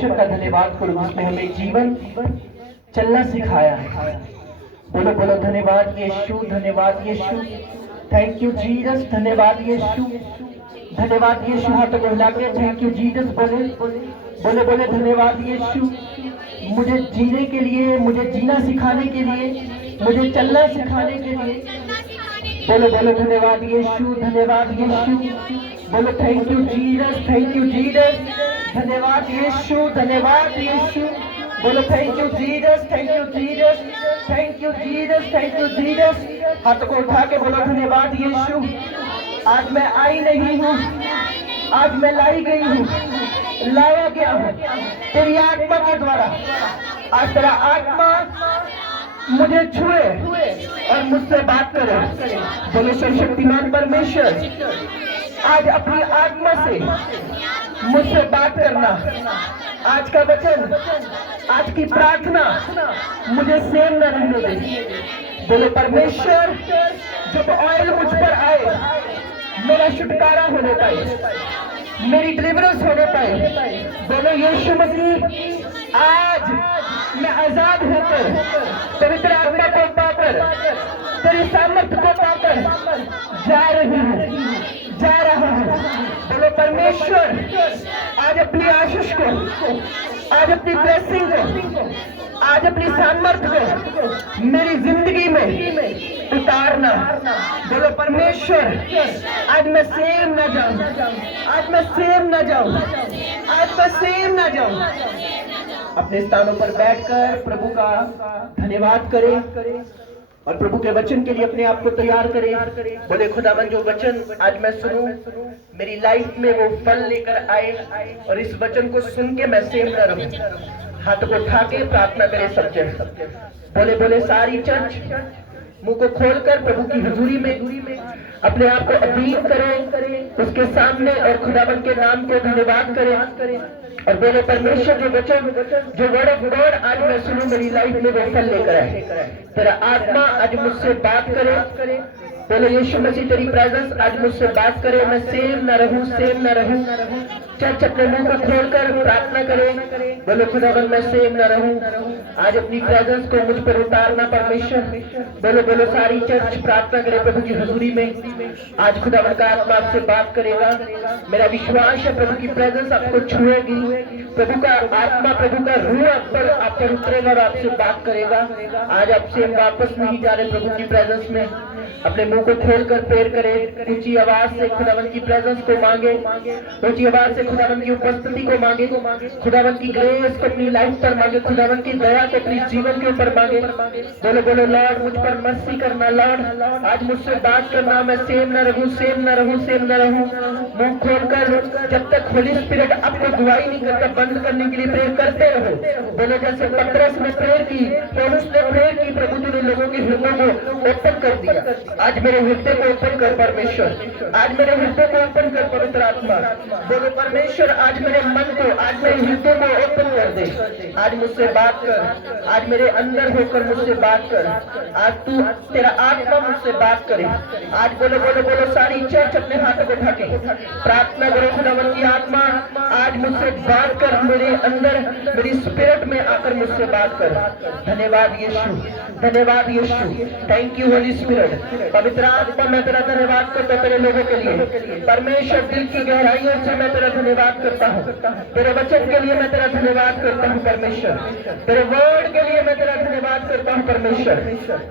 परमेश्वर का धन्यवाद करूं जिसने हमें जीवन चलना सिखाया है। बोलो बोलो धन्यवाद यीशु, धन्यवाद यीशु, थैंक यू जीसस, धन्यवाद यीशु, धन्यवाद यीशु। हाथ को हिला के थैंक यू जीसस बोले, बोले बोले धन्यवाद यीशु, मुझे जीने के लिए, मुझे जीना सिखाने के लिए, मुझे चलना सिखाने के लिए। बोलो बोलो धन्यवाद यीशु, धन्यवाद यीशु, बोलो thank you Jesus, thank you Jesus, धन्यवाद यीशु, धन्यवाद यीशु, बोलो thank you Jesus, thank you Jesus, thank you Jesus, thank you Jesus. हाथ को उठा के बोलो धन्यवाद यीशु। आज मैं आई नहीं हूँ, आज मैं लाई गई हूँ, लाया गया हूँ तेरी आत्मा के द्वारा। आज तेरा आत्मा मुझे छुए और मुझसे बात करे। बोलो सर्वशक्तिमान परमेश्वर, आज अपनी आत्मा से मुझसे बात करना। आज का वचन, आज की प्रार्थना मुझे सेम न रहने दे। बोलो परमेश्वर, जब ऑयल मुझ पर आए, मेरा छुटकारा होने पाए, मेरी डिलीवरेंस होने पाए। बोलो यीशु मसीह, आज मैं आजाद होकर पवित्र आत्मा को पाकर, तेरी सामर्थ्य को पाकर जा रही हूँ, जा रहा हूँ। बोलो परमेश्वर, आज अपनी आशीष को, आज अपनी ब्लेसिंग को, आज अपनी सामर्थ्य को मेरी जिंदगी में उतारना। बोलो परमेश्वर, आज मैं सेम न जाऊं, आज मैं सेम न जाऊं, आज मैं सेम न जाऊं। अपने स्थानों पर बैठकर प्रभु का धन्यवाद करें और प्रभु के वचन के लिए अपने आप को तैयार करें। बोले खुदावन, जो वचन आज मैं सुनूं, मेरी लाइफ में वो फल लेकर आए और इस वचन को सुन के मैं सेम न रहूं। हाथ को उठा के प्रार्थना करें सब जन। बोले बोले सारी चर्च मुंह को खोलकर प्रभु की हुजूरी में अपने आप को अधीन करें उसके सामने और खुदावन के नाम को धन्यवाद करें। और बोले परमेश्वर, जो वचन, जो वर्ड ऑफ गॉड आज मैं सुनूं, मेरी लाइफ में वो फल लेकर आए। तेरा आत्मा आज मुझसे बात करे। बोले यीशु मसीह, तेरी प्रेजेंस आज मुझसे बात करे, मैं सेम न रहूं, सेम न रहूं। चर्च अपने मुंह को खोलकर प्रार्थना करें। बोलो खुदावन, मैं सेम न रहूं, आज अपनी प्रेजेंस को मुझ पर उतारना परमेश्वर। बोलो बोलो सारी चर्च प्रार्थना करे प्रभु की हजूरी में। आज खुदावन का आत्मा आपसे बात करेगा। मेरा विश्वास है प्रभु की प्रेजेंस आपको छुएगी, प्रभु का आत्मा, प्रभु का रूह आप पर उतरेगा और आपसे बात करेगा। आज आपसे वापस नहीं जा रहे प्रभु की प्रेजेंस में। अपने मुंह को खोलकर प्रेयर करें, ऊंची आवाज से खुदावन की प्रेजेंस को मांगे, ऊंची आवाज से खुदावन की उपस्थिति को मांगे, खुदावन की ग्रेस को अपनी लाइफ पर मांगे, खुदावन की दया को अपने जीवन के ऊपर मांगे। बोलो बोलो लॉर्ड, मुझ पर मर्सी करना लॉर्ड, आज मुझसे बात करना, मैं सेम न रहूं, सेम न रहूं, सेम न रहूं। मुंह खोलकर जब तक होली स्पिरिट आपको गवाही नहीं करता, बंद करने के लिए प्रेयर करते रहो। बोलो जैसे पतरस ने प्रेयर की, पौलुस ने प्रेयर की, प्रभु जी ने लोगों के हृदय को ओपन कर दिया। आज मेरे हृदय को ओपन कर परमेश्वर, आज मेरे हृदय को ओपन कर पवित्र आत्मा। बोलो परमेश्वर, आज मेरे मन को, आज मेरे हृदय को ओपन कर दे। आज मुझसे बात कर, आज मेरे अंदर होकर मुझसे बात कर। आज तू, तेरा आत्मा मुझसे बात करे। आज बोलो बोलो बोलो सारी चर्च अपने हाथों को उठा के प्रार्थना करो, खुदावन की आत्मा आज मुझसे बात कर, मेरे अंदर, मेरी स्पिरिट में आकर मुझसे बात कर। धन्यवाद यीशु, धन्यवाद यीशु, थैंक यू होली स्पिरिट। पवित्र आत्मा, मैं तेरा धन्यवाद करता हूं तेरे लोगों के लिए। परमेश्वर, दिल की गहराइयों से मैं तेरा धन्यवाद करता हूँ। तेरे वचन के लिए मैं तेरा धन्यवाद करता हूँ परमेश्वर। तेरे वर्ड के लिए मैं तेरा धन्यवाद करता हूँ परमेश्वर।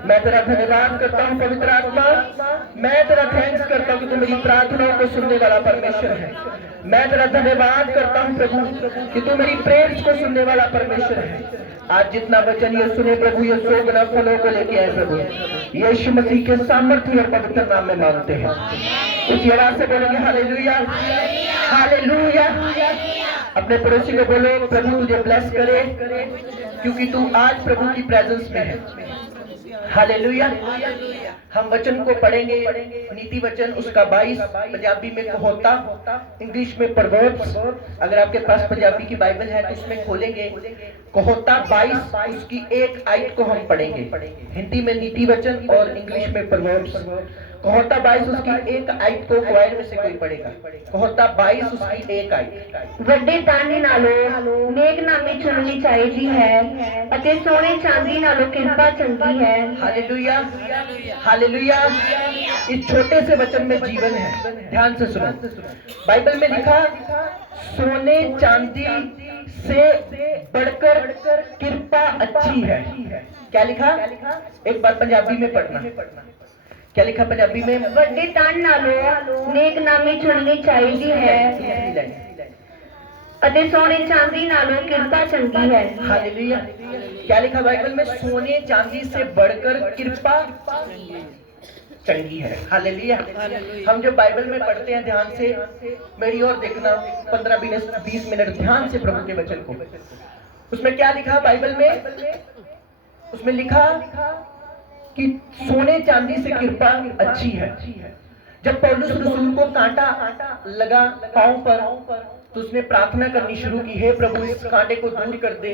मैं तेरा धन्यवाद करता हूँ पवित्र आत्मा। मैं तेरा थैंक्स करता हूँ कि तू मेरी प्रार्थनाओं को सुनने वाला परमेश्वर है। मैं तेरा धन्यवाद करता हूँ प्रभु कि तू मेरी प्रेयर्स को सुनने वाला परमेश्वर है। आज जितना वचन ये सुने प्रभु, ये 100 गुना फलों को लेके आए प्रभु, यीशु मसीह के सामर्थ्य और पवित्र नाम में मांगते हैं। उसी आवाज से बोलेंगे हालेलुया, हालेलुया। अपने पड़ोसी को बोलो, प्रभु तुझे ब्लेस करे क्योंकि तू आज प्रभु की प्रेजेंस में है। हालेलुया। हम वचन को पढ़ेंगे, नीति वचन उसका 22, पंजाबी में होता, इंग्लिश में प्रोवर्ब्स। अगर आपके पास पंजाबी की बाइबल है तो उसमें खोलेंगे कहोता 22 उसकी एक आयत को हम पढ़ेंगे, हिंदी में नीति वचन और इंग्लिश में प्रोवर्ब्स। कहोता 22 उसकी एक आयत को क्वायर में से कोई पढ़ेगा। कहोता 22 उसकी एक आयत। ਵੱਡੇ ਤਾਣੇ ਨਾਲੋਂ ਨੇਕਨਾਮੀ ਚੁਣਨੀ ਚਾਹੀਦੀ ਹੈ ਅਤੇ ਸੋਨੇ ਚਾਂਦੀ ਨਾਲੋਂ ਕਿਰਪਾ ਚੰਗੀ ਹੈ। Hallelujah, hallelujah. इस छोटे से वचन में जीवन है, ध्यान से सुनो। बाइबल में लिखा सोने चांदी से बढ़कर कृपा अच्छी है। क्या लिखा? एक बार पंजाबी में पढ़ना। क्या लिखा पंजाबी में? ਵੱਡੇ ਤਾਣੇ ਨਾਲੋਂ ਨੇਕਨਾਮੀ ਚੁਣਨੀ ਚਾਹੀਦੀ ਹੈ ਅਤੇ सोने चांदी नालों कृपा चंगी है। हालेलुया। क्या लिखा बाइबल में? सोने चांदी से बढ़कर कृपा चंगी है। हालेलुया। हम जो बाइबल में पढ़ते हैं ध्यान से मेरी ओर देखना, 15-20 मिनट ध्यान से प्रभु के वचन को। उसमें क्या लिखा बाइबल में? उसमें लिखा कि सोने चांदी से कृपा अच्छी है। जब पौलुस रसूल को कांटा लगा पांव पर तो उसने प्रार्थना करनी शुरू की, हे प्रभु इस कांटे को दूर कर दे,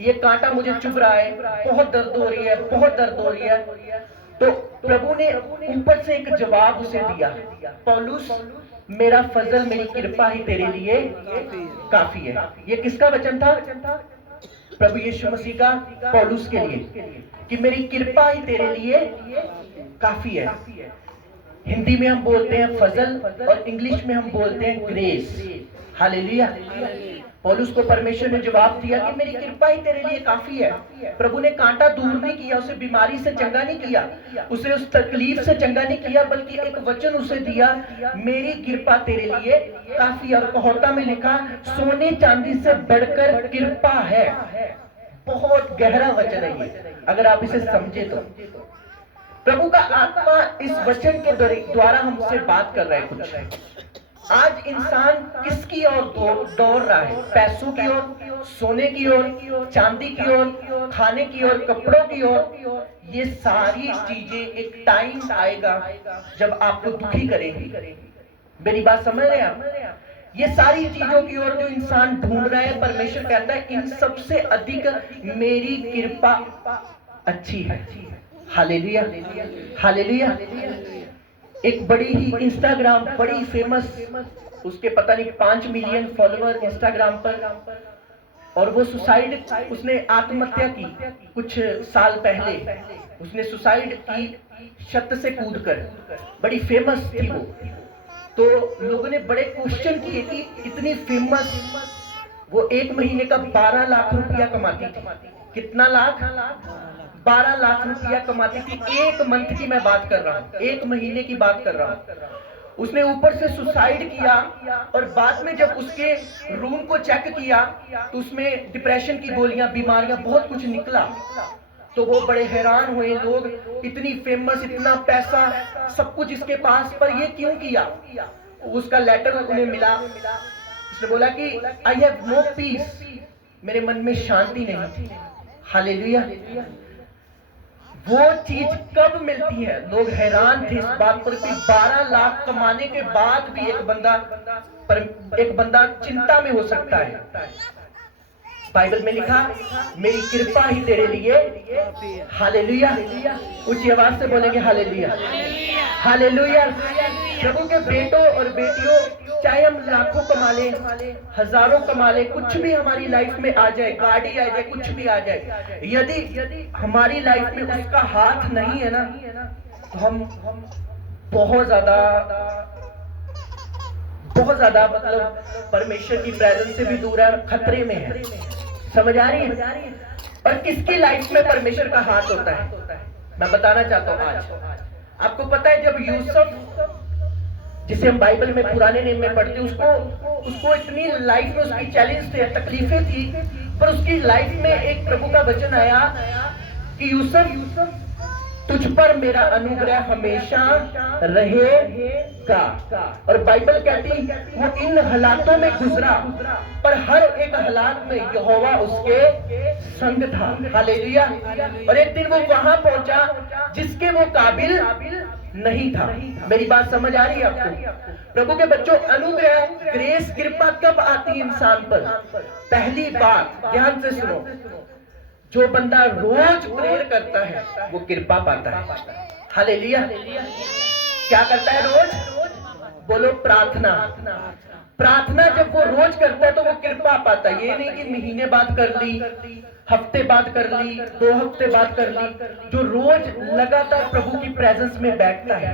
ये कांटा मुझे चुभ रहा है, बहुत दर्द हो रही है, बहुत दर्द हो रही है। तो प्रभु ने ऊपर से एक जवाब उसे दिया, पौलुस मेरा फजल मेरी कृपा ही तेरे लिए काफी है। ये किसका वचन था? प्रभु यीशु मसीह का पौलुस के लिए, कि मेरी कृपा ही तेरे लिए काफी है। हिंदी में हम बोलते हैं फजल और इंग्लिश में हम बोलते हैं ग्रेस। हालेलुया। पौलुस को परमेश्वर ने जवाब दिया कि मेरी कृपा ही तेरे लिए काफी है। प्रभु ने कांटा दूर नहीं किया, उसे बीमारी से चंगा नहीं किया, उसे उस तकलीफ से चंगा नहीं किया, बल्कि एक वचन उसे दिया, मेरी कृपा तेरे लिए काफी। और कहोता में लिखा सोने चांदी से बढ़कर कृपा है। बहुत गहरा वचन है ये, अगर आप इसे समझे तो। प्रभु का आत्मा इस वचन के द्वारा हमसे बात कर रहा है कुछ। आज इंसान किसकी ओर दौड़ रहा है? पैसों की ओर, सोने की ओर, चांदी की ओर, खाने की ओर, कपड़ों की ओर। ये सारी चीजें एक टाइम आएगा जब आपको दुखी करेंगी। मेरी बात समझ रहे हैं आप? ये सारी चीजों की ओर जो इंसान ढूंढ रहा है, परमेश्वर कहता है इन सबसे अधिक मेरी कृपा अच्छी है। Hallelujah, hallelujah. एक बड़ी ही इंस्टाग्राम बड़ी फेमस, उसके पता नहीं 5 मिलियन फॉलोअर इंस्टाग्राम पर, और वो सुसाइड, उसने आत्महत्या की कुछ साल पहले। उसने सुसाइड की छत से कूदकर, बड़ी फेमस थी वो। तो लोगों ने बड़े क्वेश्चन किए कि इतनी फेमस, वो 1 महीने का 12 लाख रुपया कमाती थी। कितना लाख? 12 लाख रुपया कमाती थी। 1 मंथ की मैं बात कर रहा हूँ, 1 महीने की बात कर रहा हूँ। उसने ऊपर से सुसाइड किया, और बाद में जब उसके रूम को चेक किया तो उसमें डिप्रेशन की गोलियां, बीमारियां, बहुत कुछ निकला। तो वो बड़े हैरान हुए, लोग इतनी फेमस, इतना पैसा, सब कुछ इसके पास, पर ये क्यों किया? उसका लेटर उन्हें मिला, उसने बोला कि आई हैव नो पीस, मेरे मन में शांति नहीं थी। हालेलुया। वो चीज कब मिलती है? लोग हैरान थे इस बात पर कि 12 लाख कमाने के बाद भी एक बंदा चिंता में हो सकता है। बाइबल में लिखा मेरी कृपा ही तेरे लिए। हालेलुया। ऊंची आवाज से बोलेंगे हालेलुया, हालेलुया। प्रभु के बेटों और बेटियों, चाहे हम लाखों कमा ले, हजारों कमा ले, कुछ भी हमारी लाइफ में आ जाए, गाड़ी आ जाए, कुछ भी आ जाए, यदि हमारी लाइफ में उसका हाथ नहीं है ना, तो हम बहुत ज्यादा मतलब परमेश्वर की प्रेजेंस से भी दूर है, खतरे में है। समझ आ रही है? और किसकी लाइफ में परमेश्वर का हाथ होता है? मैं बताना चाहता हूं आज। आपको पता है जब यूसुफ, जिसे हम बाइबल में पुराने नेम में पढ़ते हैं, उसको इतनी लाइफ में उसकी चैलेंज थे, तकलीफें थी, पर उसकी लाइफ में एक प्रभु का वचन आया कि यूसुफ तुझ पर मेरा अनुग्रह हमेशा रहेगा। और बाइबल कहती वो इन हालातों में गुजरा, पर हर एक हालात में यहोवा उसके संग था। हालेलुया। और एक दिन वो वहां पहुंचा जिसके वो काबिल नहीं था। मेरी बात समझ आ रही है आपको? प्रभु के बच्चों, अनुग्रह, ग्रेस, कृपा कब आती है इंसान पर? पहली बात ध्यान से सुनो, जो बंदा रोज प्रेयर करता है वो कृपा पाता है। हालेलुया। क्या करता है रोज? बोलो प्रार्थना। प्रार्थना जब वो रोज करता है तो वो कृपा पाता है। ये नहीं कि महीने बाद कर ली, हफ्ते बाद कर ली, 2 हफ्ते बाद कर ली। जो रोज लगातार प्रभु की प्रेजेंस में बैठता है,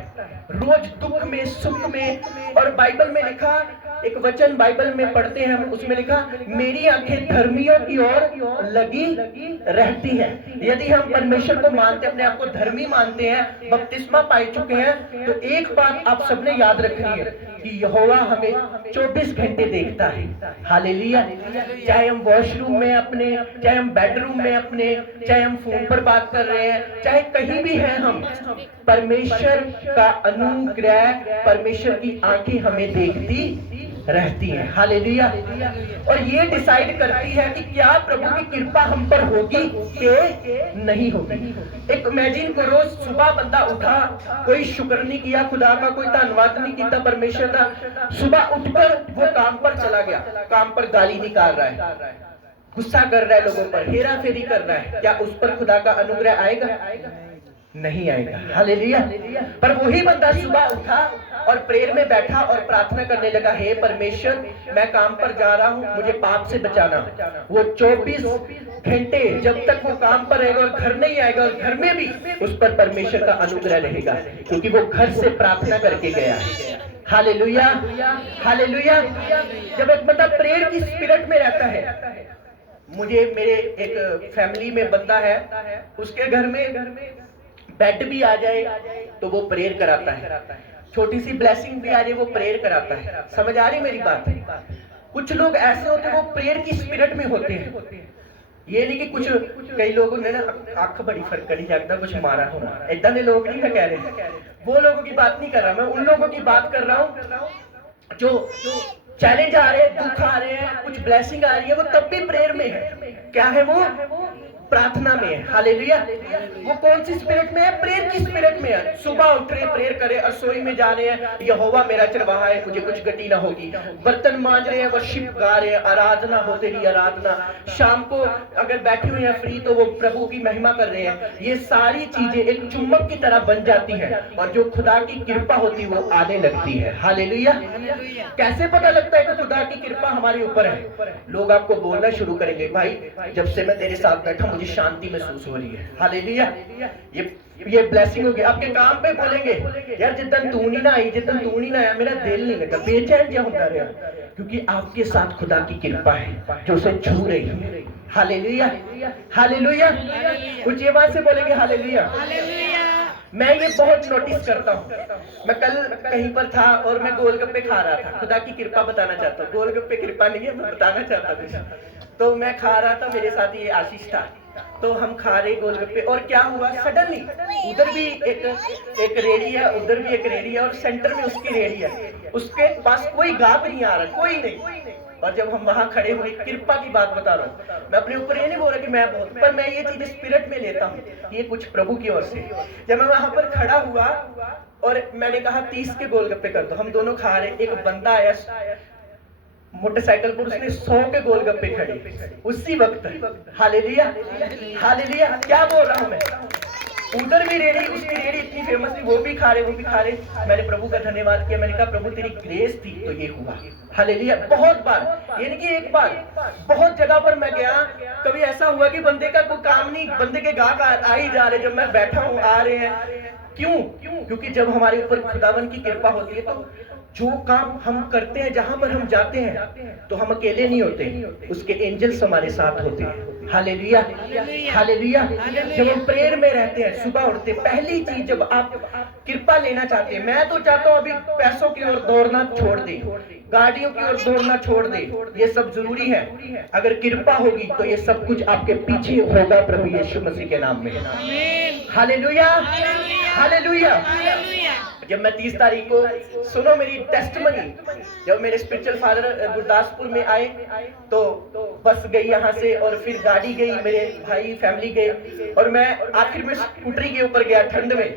रोज दुख में सुख में। और बाइबल में लिखा, एक वचन बाइबल में पढ़ते हैं हम, उसमें लिखा, मेरी आंखें धर्मियों की ओर लगी रहती है। यदि हम परमेश्वर को मानते, अपने आप को धर्मी मानते हैं, बपतिस्मा पाए चुके हैं, तो एक बात आप सबने याद रखनी है कि यहोवा हमें 24 घंटे देखता है। हालेलुया। चाहे हम वॉशरूम में अपने, चाहे हम बेडरूम में अपने, चाहे हम फोन पर बात कर रहे हैं, चाहे कहीं भी हैं हम, परमेश्वर का अनुग्रह, परमेश्वर की आंखें हमें देखती रहती है। हालेलुया। और ये डिसाइड करती है कि क्या प्रभु की कृपा हम पर होगी कि नहीं होगी। एक इमेजिन करो, सुबह बंदा उठा, कोई शुक्र नहीं किया खुदा का, कोई धन्यवाद नहीं किया परमेश्वर का, सुबह उठकर वो काम पर चला गया, काम पर गाली निकाल रहा है, गुस्सा कर रहा है लोगों पर, हेरा फेरी कर रहा है, क्या उस पर खुदा का अनुग्रह आएगा? नहीं आएगा। हालेलुया। पर वही बंदा सुबह उठा और प्रेयर में बैठा और प्रार्थना करने लगा, हे परमेश्वर, मैं काम पर जा रहा हूं, मुझे पाप से बचाना। वो 24 घंटे जब तक वो काम पर रहेगा और घर नहीं आएगा, और घर में भी उस पर परमेश्वर का अनुग्रह रहेगा, क्योंकि वो घर से प्रार्थना करके गया। हालेलुया। हालेलुया। जब एक बंदा प्रेयर की स्पिरिट में रहता है, मुझे मेरे एक फैमिली में बंदा है, उसके घर में बेड भी आ जाए तो वो प्रेयर कराता है, छोटी सी ब्लेसिंग भी आ जाए वो प्रेयर कराता है। समझ आ रही मेरी बात? कुछ लोग ऐसे होते हैं वो प्रेयर की स्पिरिट में होते हैं। ये नहीं कि कुछ कई लोगों ने ना अख बड़ी फरकड़ी जागदा कुछ मारा होना, इदा के लोग नहीं मैं कह रहे, वो लोगों की बात नहीं कर रहा मैं, उन लोगों की बात कर रहा हूँ जो चैलेंज आ रहे हैं, दुख आ रहे हैं, कुछ ब्लेसिंग आ रही है, वो तब भी प्रेयर में है। क्या है वो? प्रार्थना में है। हालेलुया। वो कौन सी स्पिरिट में है? प्रेयर की स्पिरिट में है। सुबह उठ रहे प्रेयर करे, रसोई में जा रहे हैं, यहोवा मेरा चरवाहा है, मुझे कुछ गति ना होगी, बर्तन मांज रहे हैं, वर्शिप गा रहे हैं, आराधना हो तेरी आराधना, शाम को अगर बैठे हुए हैं फ्री तो वो प्रभु की महिमा कर रहे हैं। ये सारी चीजें एक चुम्बक की तरह बन जाती है और जो खुदा की कृपा होती है वो आने लगती है। हालेलुया। कैसे पता लगता है कि खुदा की कृपा हमारे ऊपर है? लोग आपको बोलना शुरू करेंगे, भाई जब से मैं तेरे साथ बैठा मुझे शांति महसूस हो रही है। हालेलुया। ये ब्लेसिंग होगी। आपके काम पे बोलेंगे, यार जितन तू नहीं ना आई, जितन तू नहीं ना आया, मेरा दिल नहीं लगता, बेचैन क्या होता रहा, क्योंकि आपके साथ खुदा की कृपा है जो उसे छू रही है। हालेलुया। हालेलुया। कुछ ये बात से बोलेंगे हालेलुया। मैं ये बहुत नोटिस करता हूँ। मैं कल कहीं पर था और मैं गोलगप्पे खा रहा था, खुदा की कृपा बताना चाहता हूँ, गोलगप्पे कृपा नहीं है, मैं बताना चाहता हूँ। तो मैं खा रहा था, मेरे साथ ये आशीष था, तो हम खा रहे गोलगप्पे, और क्या हुआ सडनली उधर भी एक रेडी है, उधर भी एक रेडी है, और सेंटर में उसकी रेडी है, उसके पास कोई गाहक नहीं आ रहा, कोई नहीं। और जब हम वहां खड़े हुए, कृपा की बात बता रहा हूँ, मैं अपने ऊपर ये नहीं बोल रहा कि मैं बहुत, पर मैं ये चीज स्पिरिट में लेता हूँ, ये कुछ प्रभु की ओर से। जब मैं वहां पर खड़ा हुआ और मैंने कहा 30 के गोलगप्पे कर दो, हम दोनों खा रहे, एक बंदा आया मोटरसाइकिल पर, उसने 100 के गोलगप्पे खड़े उसी वक्त। हालेलुया। हालेलुया। क्या बोल रहा हूं मैं? उधर भी रेडी, उसकी रेडी इतनी फेमस थी, वो भी खा रहे, वो भी खा रहे। मैंने प्रभु का धन्यवाद किया, मैंने कहा प्रभु तेरी ग्रेस थी तो ये हुआ। हालेलुया। बहुत बार, यानी कि एक बार, बहुत जगह पर मैं गया, कभी ऐसा हुआ कि बंदे का कोई काम नहीं, बंदे के गाहक आ ही जा रहे, जब मैं बैठा हूँ आ रहे हैं। क्यों? क्योंकि जब हमारे ऊपर खुदावन की कृपा होती है तो जो काम हम करते हैं, जहां पर हम जाते हैं, तो हम अकेले नहीं होते, उसके एंजल्स हमारे साथ होते हैं। हालेलुया। हालेलुया। जब हम प्रेयर में रहते हैं, सुबह उठते, पहली चीज जब आप कृपा लेना चाहते हैं, मैं तो चाहता हूं अभी पैसों की ओर दौड़ना छोड़ दे, गाड़ियों की ओर दौड़ना छोड़ दे, ये सब जरूरी है। अगर कृपा होगी तो ये सब कुछ आपके पीछे होगा प्रभु यीशु मसीह के नाम में। हालेलुया। हालेलुया। जब मैं 30 तारीख को, सुनो मेरी टेस्टमनी, जब मेरे स्पिरिचुअल फादर गुरदासपुर में आए तो बस गई यहाँ से, और फिर गाड़ी गई, मेरे भाई फैमिली गए, और मैं आखिर में स्कूटरी के ऊपर गया ठंड में,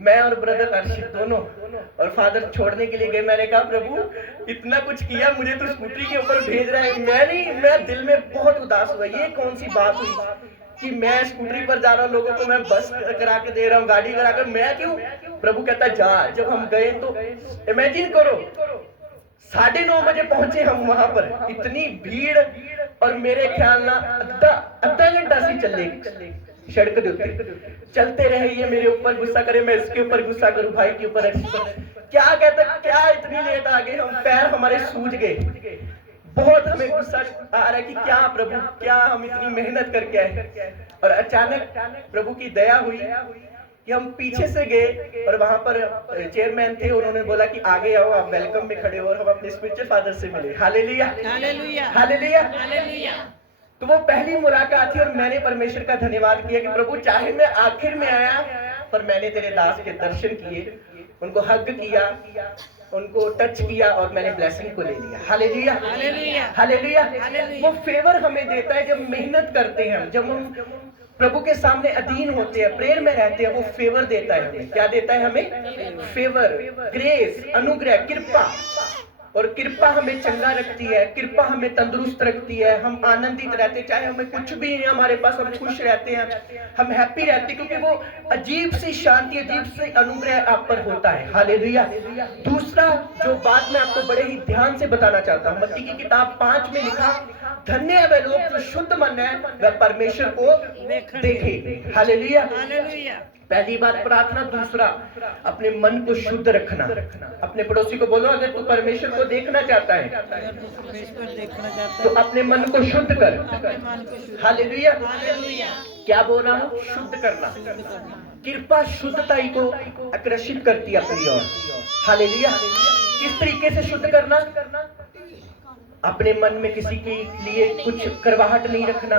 मैं और ब्रदर अर्शित दोनों, और फादर छोड़ने के लिए गए। मैंने कहा प्रभु इतना कुछ किया, मुझे तो स्कूटरी के ऊपर भेज रहा है, मैं दिल में बहुत उदास हुआ, ये कौन सी बात हुई। कि मैं स्कूटरी पर जा रहा हूँ, लोगों को मैं बस करा के दे रहा हूँ, गाड़ी करा कर, मैं क्यों? प्रभु कहता जा। जब हम गए तो इमेजिन करो 9:30 बजे पहुंचे हम वहां पर, इतनी भीड़, और मेरे ख्याल ना अद्धा घंटा से चले सड़क के ऊपर चलते रहे। ये मेरे ऊपर गुस्सा करे, मैं इसके ऊपर गुस्सा करूं, भाई के ऊपर क्या कहता, क्या इतनी लेट आ गए हम, पैर हमारे सूज गए। बहुत हमें गुस्सा आ रहा है कि क्या प्रभु, क्या हम इतनी मेहनत करके आए। और अचानक प्रभु की दया हुई कि हम पीछे से गए और वहां पर चेयरमैन थे, उन्होंने बोला कि आगे आओ, आप वेलकम में खड़े हो, और हम अपने स्पिरिचुअल फादर से मिले। Hallelujah, hallelujah, hallelujah, hallelujah. तो वो पहली मुलाकात थी और मैंने परमेश्वर का धन्यवाद किया कि प्रभु चाहे मैं आखिर में आया, पर मैंने तेरे दास के दर्शन किए, उनको हग किया, उनको टच किया, और मैंने ब्लेसिंग को ले लिया। Hallelujah, hallelujah, hallelujah. वो फेवर हमें देता है जब मेहनत करते हैं, जब हम प्रभु के सामने अधीन होते हैं, प्रेयर में रहते हैं, वो फेवर देता है हमें। क्या देता है हमें? फेवर, ग्रेस, अनुग्रह, कृपा। और कृपा हमें चंगा रखती है, कृपा हमें तंदुरुस्त रखती है, हम आनंदित रहते, चाहे हमें कुछ भी नहीं हमारे पास, हम खुश रहते हैं, हम हैप्पी रहते हैं, क्योंकि वो अजीब सी शांति, अजीब सी अनुग्रह आप पर होता है। हालेलुया। दूसरा जो बात मैं आपको बड़े ही ध्यान से बताना चाहता हूँ, मत्ती की किताब 5 में लिखा, धन्य है वे लोग जो शुद्ध मन है, वह परमेश्वर को देखे। Hallelujah, hallelujah. पहली बात प्रार्थना, दूसरा अपने मन को शुद्ध रखना। अपने पड़ोसी को बोलो, अगर तू परमेश्वर को देखना चाहता है तो अपने मन को शुद्ध कर। हालेलुया, क्या बोल रहा हूँ? शुद्ध करना। कृपा शुद्धता को आकर्षित करती है अपनी ओर। हालेलुया। किस तरीके से शुद्ध करना? अपने मन में किसी के लिए कुछ करवाहट नहीं रखना,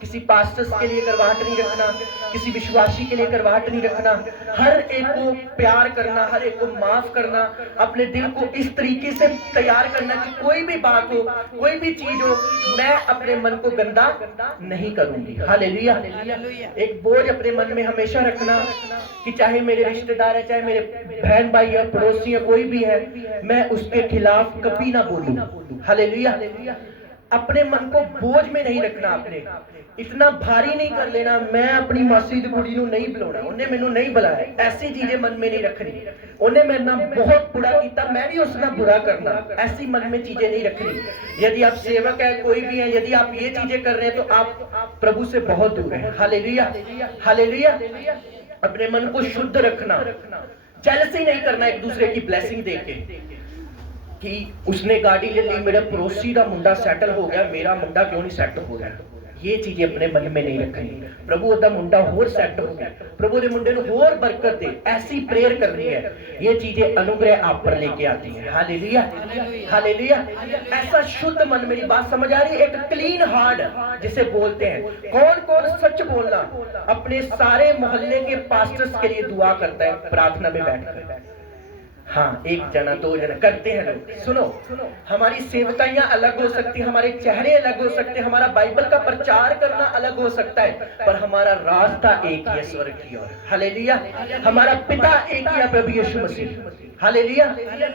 किसी पास्टर्स के लिए करवाहट नहीं रखना, किसी विश्वासी के लिए करवाहट नहीं रखना, हर एक को प्यार करना, हर एक को माफ करना, अपने दिल को इस तरीके से तैयार करना कि कोई भी बात हो, कोई भी चीज हो, मैं अपने मन को गंदा नहीं करूंगी। हालेलुया। एक बोझ अपने मन में हमेशा रखना कि चाहे मेरे रिश्तेदार है, चाहे मेरे बहन भाई है, पड़ोसी है, कोई भी है, मैं उसके खिलाफ कभी ना बोलूं। हालेलुया। अपने मन को बोझ में नहीं रखना, अपने इतना भारी नहीं कर लेना, मैं अपनी मासी दी कुड़ी नूं नहीं बुलाना, उन्हें मैनू नहीं बुलाया, ऐसी चीजें मन में नहीं रखनी। उन्हें मेरे नाल बहुत बुरा किया, मैं भी उस नाल बुरा करना, ऐसी मन में चीजें नहीं रखनी। यदि आप सेवक है, कोई भी है, यदि आप ये चीजें कर रहे हैं तो आप प्रभु से बहुत दूर है। Hallelujah, hallelujah. अपने मन को शुद्ध रखना, जेलसी नहीं करना एक दूसरे की ब्लेसिंग देके कि उसने गाड़ी ले ली, मेरे पड़ोसी का मुंडा सेटल हो गया, मेरा मुंडा क्यों नहीं सेट हो गया। ये चीजें अपने मन में नहीं रखनी। प्रभु दा मुंडा होर सेट हो गया, प्रभु दे मुंडे नूं होर बरकत दे, ऐसी प्रेयर करनी है। ये चीजें अनुग्रह आप पर लेके आती हैं। Hallelujah, hallelujah. ऐसा शुद्ध मन, मेरी बात समझ आ रही है? एक क्लीन हार्ट जिसे बोलते हैं। कौन कौन सच बोलना अपने सारे मोहल्ले के पास्टर्स के लिए दुआ करता है प्रार्थना में बैठकर? हाँ, एक जना, दो जना करते हैं लोग। सुनो, हमारी सेवकाइयां अलग हो सकती, हमारे चेहरे अलग हो सकते, हमारा बाइबल का प्रचार करना अलग हो सकता है, पर हमारा रास्ता एक ही है, स्वर्ग की ओर। हालेलुया। हमारा पिता एक ही है, प्रभु यीशु मसीह। हालेलुया।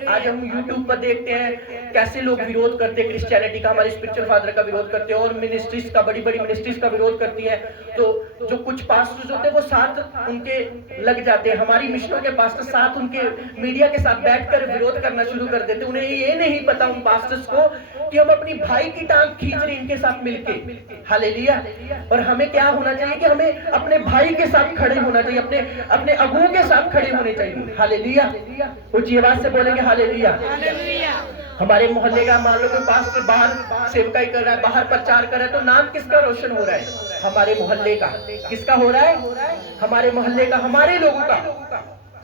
आज हम YouTube पर देखते हैं कैसे लोग विरोध करते हैं क्रिश्चियनिटी का, हमारे स्पिरिचुअल फादर का विरोध करते हैं, और मिनिस्ट्रीज का, बड़ी बड़ी मिनिस्ट्रीज का विरोध करती है। तो जो कुछ पास्टर्स होते हैं वो साथ उनके लग जाते हैं, हमारी मिशनों के पास्टर साथ उनके मीडिया के साथ बैठकर विरोध करना शुरू कर देते। उन्हें ये नहीं पता उन पास्टर्स को कि हम अपनी भाई की टांग खींच रहे इनके साथ मिलके। हालेलुया। और हमें क्या होना चाहिए कि हमें अपने भाई के साथ खड़े होना चाहिए, अपने अगुओं के साथ खड़े होने चाहिए। हालेलुया। ऊंची आवाज से बोलेंगे हालेलुया। हमारे मोहल्ले का मान लो कोई पास्टर बाहर सेवकाई कर रहा है, बाहर प्रचार कर रहा है, तो नाम किसका रोशन हो रहा है? हमारे मोहल्ले का। किसका हो रहा है? हमारे मोहल्ले का, हमारे लोगों का।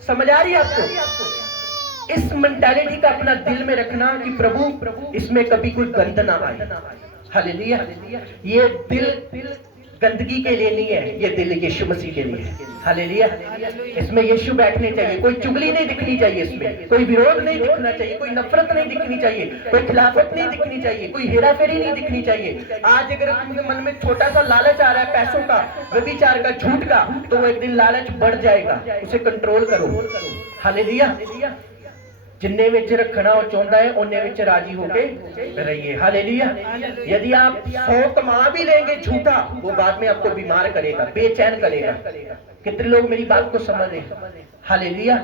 समझ आ रही है आपको? इस मेंटालिटी का अपना दिल में रखना कि प्रभु इसमें कभी कोई गंद ना आए। हालेलुया। ये दिल गंदगी के लिए नहीं है, ये दिल यीशु मसीह के लिए है। हालेलुया। इसमें यीशु बैठने चाहिए, कोई चुगली नहीं दिखनी चाहिए, इसमें कोई विरोध नहीं दिखना चाहिए, कोई नफरत नहीं दिखनी चाहिए, कोई खिलाफत नहीं दिखनी चाहिए, कोई हेराफेरी नहीं दिखनी चाहिए। आज अगर आपके मन में छोटा सा लालच आ रहा है, पैसों का, व्यभिचार का, झूठ का, तो वो एक दिन लालच बढ़ जाएगा, उसे कंट्रोल करो। हालेलुया। जिन्ने विच रखना वो चाहता है उन्ने विच राजी होके रहिए। हालेलुया। यदि आप 100 कमा भी लेंगे झूठा, वो बाद में आपको बीमार करेगा, बेचैन करेगा। कितने लोग मेरी बात को समझ रहे हैं? हालेलुया।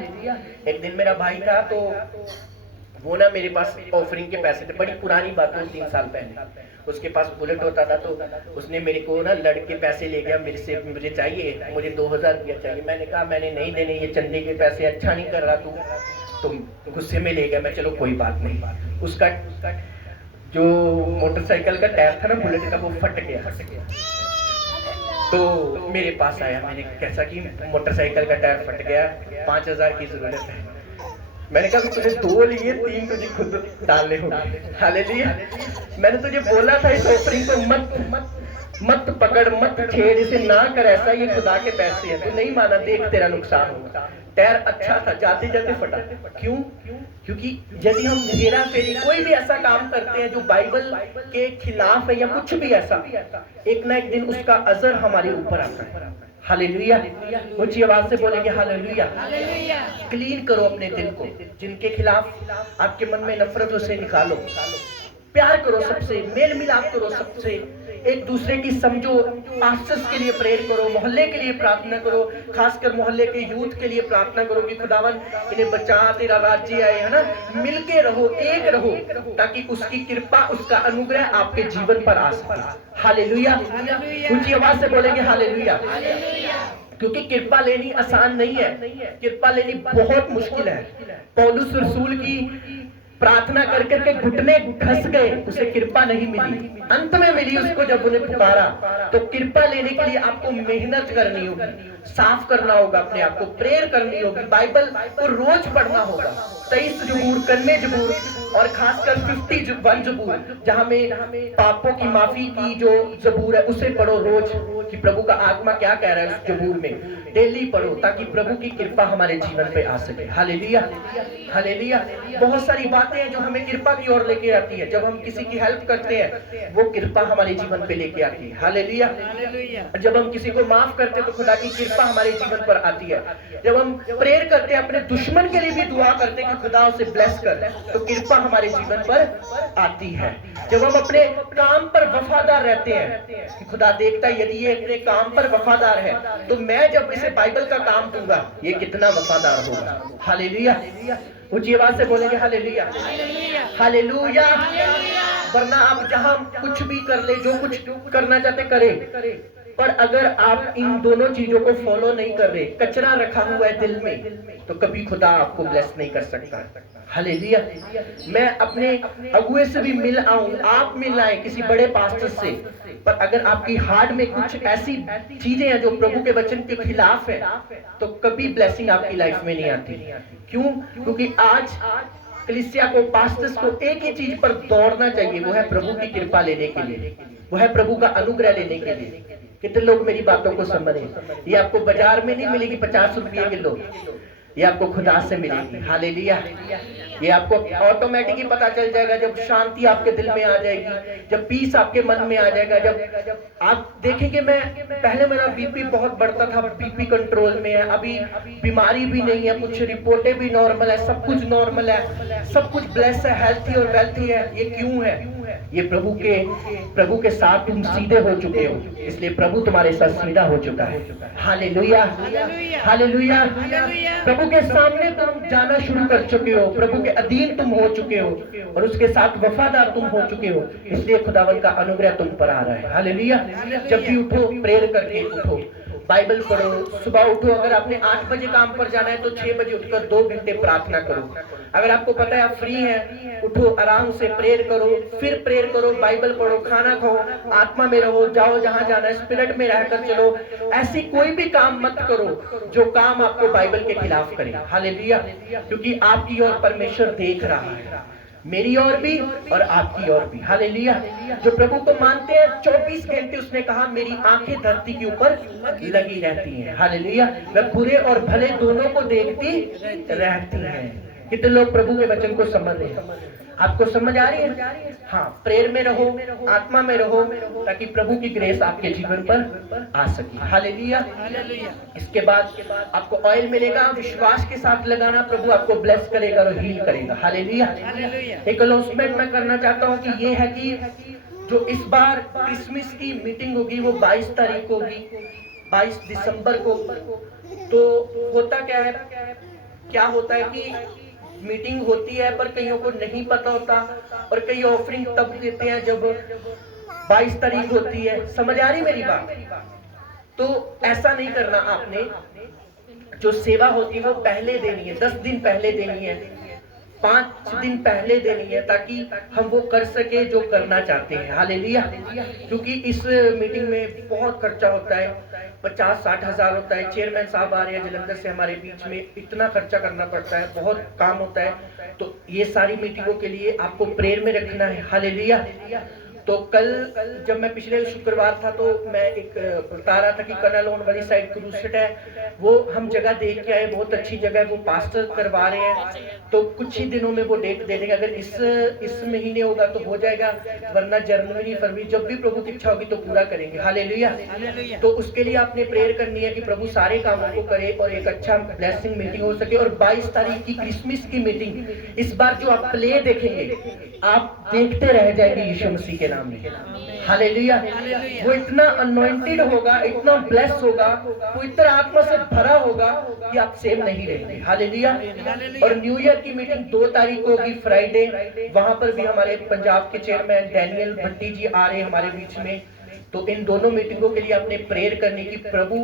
एक दिन मेरा भाई था, तो वो ना मेरे पास ऑफरिंग के पैसे थे, बड़ी पुरानी बात है, 3 साल पहले। उसके पास बुलेट होता था, तो उसने मेरे को ना लड़के पैसे ले गया मेरे से, मुझे चाहिए, मुझे 2000 रुपया चाहिए। मैंने कहा मैंने नहीं देने, ये चंदे के पैसे, अच्छा नहीं कर रहा तू। तो गुस्से में ले गया मैं, चलो कोई बात नहीं। उसका जो मोटरसाइकिल का टायर था ना बुलेट का, वो फट गया। तो मेरे पास आया, मैंने कैसा कि मोटरसाइकिल का टायर फट गया, 5000 की जरूरत है। मैंने कहा तुझे 2 लिए, 3 तुझे खुद डालने होंगे। हालेलुया। मैंने तुझे बोला था इस ऑफरिंग को मत पकड़, मत छेड़, इसे ना कर ऐसा, ये खुदा के पैसे हैं। तू नहीं माना, देख तेरा नुकसान होगा। टायर अच्छा था, जाते जाते फटा। क्यों? क्योंकि यदि हम हेरा फेरी कोई भी ऐसा काम करते हैं जो बाइबल के खिलाफ है या कुछ भी ऐसा, एक ना एक दिन उसका असर हमारे ऊपर आता है। हालेलुया। ऊंची आवाज से बोलेंगे हालेलुया। क्लीन करो अपने दिल को, जिनके खिलाफ आपके मन में नफरत उसे निकालो, प्यार करो सबसे, मेल मिलाप करो सबसे, एक दूसरे की समझो, पास्टर्स के लिए प्रेयर करो, मोहल्ले के लिए प्रार्थना करो, खासकर मोहल्ले के यूथ के लिए प्रार्थना करो कि खुदावन इन्हें बचा, तेरा राज्य आए, है ना। मिलके रहो, एक रहो, ताकि उसकी कृपा, उसका अनुग्रह आपके जीवन पर आ सके। हालेलुया। ऊंची आवाज से बोलेंगे हालेलुया। क्योंकि कृपा लेनी आसान नहीं है, कृपा लेनी बहुत मुश्किल है। पौलुस रसूल की प्रार्थना कर करके घुटने घस गए, उसे कृपा नहीं मिली, अंत में मिली उसको जब उन्हें पुकारा। तो कृपा लेने के लिए आपको मेहनत करनी होगी, साफ करना होगा अपने आप को, प्रेयर करनी होगी, बाइबल को रोज पढ़ना होगा। 23 जबूर, 91 जबूर और खासकर 51 जबूर, जहां में पापों की माफी की जो जबूर है, उसे पढ़ो रोज कि प्रभु का आत्मा क्या कह रहा है उस जबूर में। डेली पढ़ो ताकि प्रभु की कृपा हमारे जीवन पे आ सके। हालेलुया। हालेलुया। बहुत सारी बातें हैं जो हमें कृपा की ओर लेके आती है। जब हम किसी की हेल्प करते हैं, वो कृपा हमारे जीवन पे लेके आती है। हालेलुया। जब हम किसी को माफ करते हैं, तो खुदा की कृपा हमारे जीवन पर आती है। जब हम प्रेयर करते हैं, अपने दुश्मन के लिए भी दुआ करते हैं कि खुदा उसे ब्लेस कर, तो कृपा हमारे जीवन पर आती है। जब हम अपने काम पर वफादार रहते हैं कि खुदा देखता है यदि ये अपने काम पर वफादार है, तो मैं जब इसे बाइबल का काम दूंगा, ये कितना वफादार होगा। हालेलुया। ऊंची आवाज से बोलेंगे हालेलुया। हालेलुया। वरना आप जहां कुछ भी कर ले, जो कुछ करना चाहते करें, पर अगर आप इन दोनों चीजों को फॉलो नहीं कर रहे, कचरा रखा हुआ है दिल में, तो कभी खुदा आपको ब्लेस नहीं कर सकता। हालेलुया। मैं अपने अगुए से भी मिल आऊं, आप मिल आए किसी बड़े पास्टर से, पर अगर आपकी हार्ट में कुछ ऐसी चीजें हैं जो प्रभु के वचन के खिलाफ है, तो कभी ब्लेसिंग आपकी लाइफ में नहीं आती। क्यों? क्योंकि आज कलीसिया को, पास्टर्स को एक ही चीज पर दौड़ना चाहिए, वो है प्रभु की कृपा लेने के लिए, वो है प्रभु का अनुग्रह लेने के लिए। कितने लोग मेरी बातों को समझ रहे हैं? ये आपको बाजार में नहीं मिलेगी 50 रुपये किलो, ये आपको खुदा से मिलेगी। हालेलुया। ये आपको ऑटोमेटिक ही पता चल जाएगा जब शांति आपके दिल में आ जाएगी, जब पीस आपके मन में आ जाएगा। जब आप देखेंगे, मैं पहले मेरा बीपी बहुत बढ़ता था, बीपी कंट्रोल में है, अभी बीमारी भी नहीं है, कुछ रिपोर्टें भी नॉर्मल है, सब कुछ नॉर्मल है, सब कुछ ब्लेस है, हेल्थी और वेल्थी है। ये क्यों है? ये प्रभु के साथ तुम सीधे हो चुके हो, इसलिए प्रभु तुम्हारे साथ सीधा हो चुका है। हालेलुया। हालेलुया। प्रभु के सामने तुम जाना शुरू कर चुके हो, प्रभु के अधीन तुम हो चुके हो और उसके साथ वफादार तुम हो चुके हो, इसलिए खुदावन का अनुग्रह तुम पर आ रहा है। हालेलुया। जब भी उठो, प्रेयर करके उठो, बाइबल पढ़ो, सुबह उठो। अगर आपने 8 बजे काम पर जाना है तो 6 बजे उठकर 2 घंटे प्रार्थना करो। अगर आपको पता है आप फ्री हैं, उठो, आराम से प्रेयर करो, फिर प्रेयर करो, बाइबल पढ़ो, खाना खाओ, आत्मा में रहो, जाओ जहां जाना है, स्पिरिट में रहकर चलो। ऐसी कोई भी काम मत करो जो काम आपको बाइबल के खिलाफ करे। हालेलुया। क्योंकि आपकी ओर परमेश्वर देख रहा है, मेरी ओर भी और आपकी ओर भी। हालेलुया। जो प्रभु को मानते हैं, 24 घंटे उसने कहा मेरी आंखें धरती के ऊपर लगी रहती हैं। हालेलुया। वह बुरे और भले दोनों को देखती रहती हैं। कितने लोग प्रभु के वचन को समझ रहे हैं? आपको समझ आ रही है? हाँ, प्रेयर में रहो, आत्मा में रहो, ताकि प्रभु की ग्रेस आपके जीवन पर आ सके। हालेलुया। इसके बाद आपको ऑयल मिलेगा, विश्वास के साथ लगाना, प्रभु आपको ब्लेस करेगा और हील करेगा। हालेलुया। एक अनाउंसमेंट मैं करना चाहता हूँ कि ये है कि जो इस बार क्रिसमस की मीटिंग होगी वो 22 तारीख को होगी, 22 दिसंबर को। तो होता क्या होता है कि मीटिंग होती है पर कईयों को नहीं पता होता, और कई ऑफरिंग तब देते हैं जब 22 तारीख होती है। समझ आ रही मेरी बात? तो ऐसा नहीं करना आपने। जो सेवा होती है वो पहले देनी है, 10 दिन पहले देनी है, 5 दिन पहले देनी है, ताकि हम वो कर सके जो करना चाहते हैं। हालेलुया। क्योंकि इस मीटिंग में बहुत खर्चा होता है, 50-60 हजार होता है। चेयरमैन साहब आ रहे हैं जलंधर से हमारे बीच में, इतना खर्चा करना पड़ता है, बहुत काम होता है। तो ये सारी मीटिंगों के लिए आपको प्रेयर में रखना है। हालेलुया। तो कल जब मैं पिछले शुक्रवार था तो मैं एक बता रहा था कि कनालोन वाली साइड क्रूसेट है, वो हम जगह देख के आए, बहुत अच्छी जगह है, वो पास्टर करवा रहे हैं। तो कुछ ही दिनों में वो डेट दे देंगे। अगर इस महीने होगा तो हो जाएगा, वरना जनवरी फरवरी जब भी प्रभु की इच्छा होगी तो पूरा करेंगे। हालेलुया। तो उसके लिए आपने प्रेयर करनी है कि प्रभु सारे कामों को करे और एक अच्छा ब्लेसिंग मीटिंग हो सके। और 22 तारीख की क्रिसमस की मीटिंग, इस बार जो आप प्ले देखेंगे आप देखते रह जाएंगे यीशु मसीह के नाम में। हालेलुया। वो इतना अनॉइंटेड होगा, इतना ब्लेस होगा, वो इतना आत्मा से भरा होगा कि आप सेम नहीं रहेंगे। हालेलुया। और न्यू ईयर की मीटिंग 2 तारीख को होगी, फ्राइडे। वहां पर भी हमारे पंजाब के चेयरमैन डैनियल भट्टी जी आ रहे हैं हमारे बीच में। तो इन दोनों मीटिंगों के लिए आपने प्रेयर करने की, प्रभु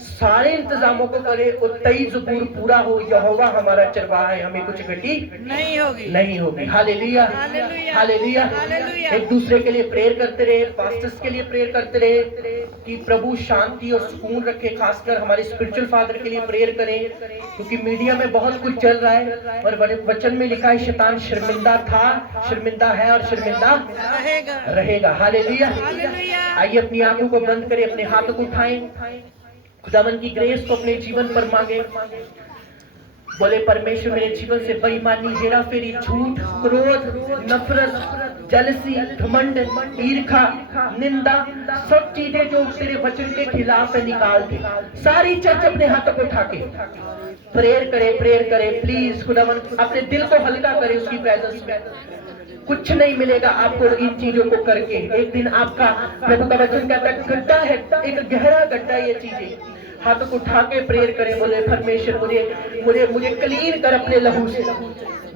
सारे इंतजामों को करे और 23 ज़बूर पूरा हो। यहोवा हमारा चरवाहा है, हमें कुछ घटी नहीं होगी। हालेलुया। हालेलुया। एक दूसरे के लिए प्रेयर करते रहे, पास्टर्स के लिए प्रेयर करते रहे कि प्रभु शांति और सुकून रखे। खासकर हमारे स्पिरिचुअल फादर के लिए प्रेयर करें, क्योंकि मीडिया में बहुत कुछ चल रहा है और वचन में लिखा है शैतान शर्मिंदा था, शर्मिंदा है और शर्मिंदा रहेगा। हालेलुया। आइए अपनी आंखों को बंद करें, अपने हाथों को उठाएं, खुदावन की ग्रेस को अपने जीवन पर मांगे। बोले परमेश्वर मेरे जीवन से बेईमानी, हेरा फेरी, झूठ, क्रोध, नफरत, जलसी, घमंड, ईर्खा, निंदा, सब चीजें जो तेरे वचन के खिलाफ है निकाल दे। सारी चर्च अपने हाथों को उठा के प्रेयर करे प्लीज। खुदावन अपने दिल को हल्का करे उसकी प्रेजेंस में। कुछ नहीं मिलेगा आपको इन चीजों को करके। एक दिन आपका, प्रभु का वचन कहता है, गड्ढा है, एक गहरा गड्ढा ये चीजें। हाथों को उठा के प्रेयर करें, बोले परमेश्वर मुझे क्लीन कर अपने लहू से,